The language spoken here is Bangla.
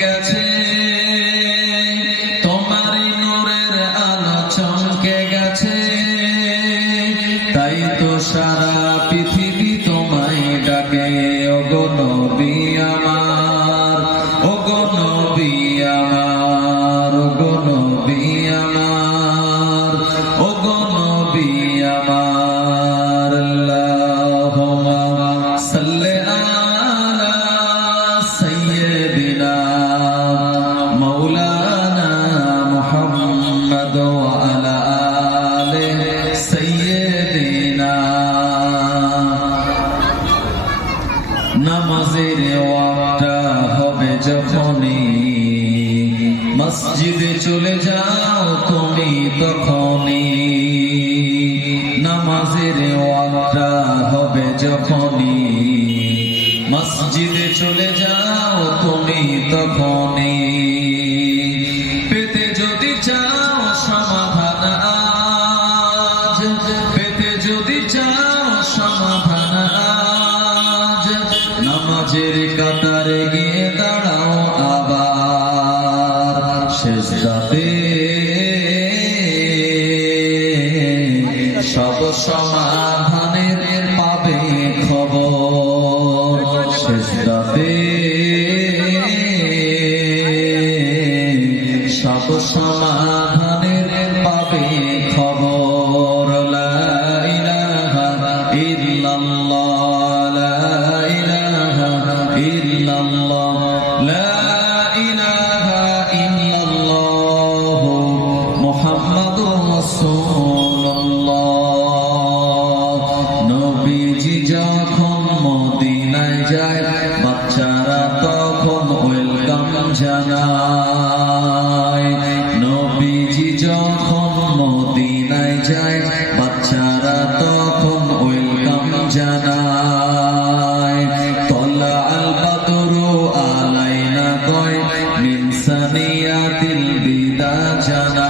গেছে। তোমার তাই তো সারা পৃথিবী তোমায় ডাকে ওগো মসজিদে চলে যাও তুমি তখনই। নামাজের ওয়াক্তটা হবে যখনই। মসজিদে চলে যাও তুমি তখনই। রাতে সব সমাধানের পাবে খবর। রাতে সব সমাধানের পাবে খবর। লা ইল্লাল্লাহ। রসুল্লাহ নবীজি যখন মদিনায় যায়, বাচ্চারা তখন ওয়েলকাম জানায়। নবীজি যখন মদিনায় যায়, বাচ্চারা তখন ওয়েলকাম জানায়। তলা আল বাদর আলাইনা কয় মিনসানিয়া দিল বিদা জানায়।